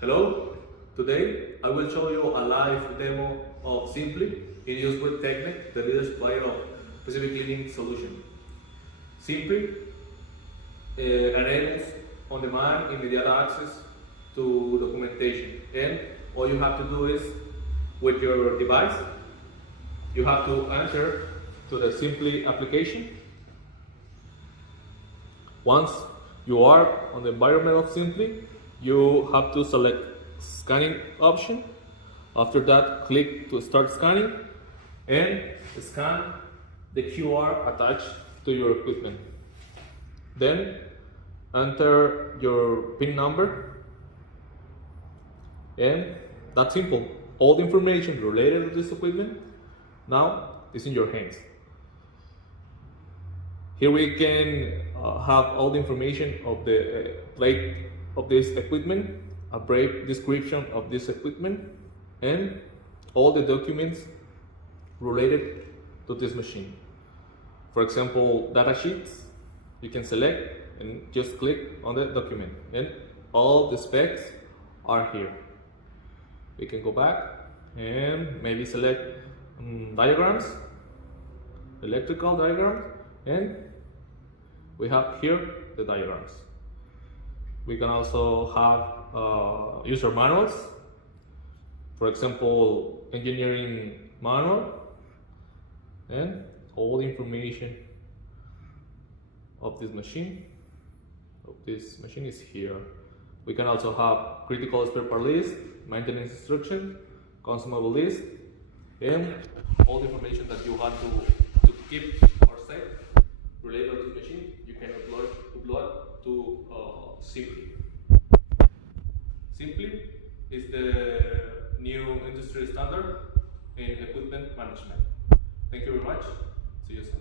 Hello, today I will show you a live demo of Simply in use with Teknek, the leader supplier of specific cleaning solution. Simply enables on-demand immediate access to documentation, and all you have to do is with your device you have to enter to the Simply application. Once you are on the environment of Simply, you have to select scanning option. After that, click to start scanning and scan the QR attached to your equipment. Then enter your PIN number, and that's simple. All the information related to this equipment now is in your hands. Here we can have all the information of the plate of this equipment, a brief description of this equipment, and all the documents related to this machine. For example, data sheets, you can select and just click on the document, and all the specs are here. We can go back and maybe select diagrams, electrical diagrams, and we have here the diagrams. We can also have user manuals, for example, engineering manual, and all the information of this machine. Is here. We can also have critical spare part list, maintenance instructions, consumable list, and all the information that you have to keep or save related to the machine. You can upload to Simply. Simply is the new industry standard in equipment management. Thank you very much. See you soon.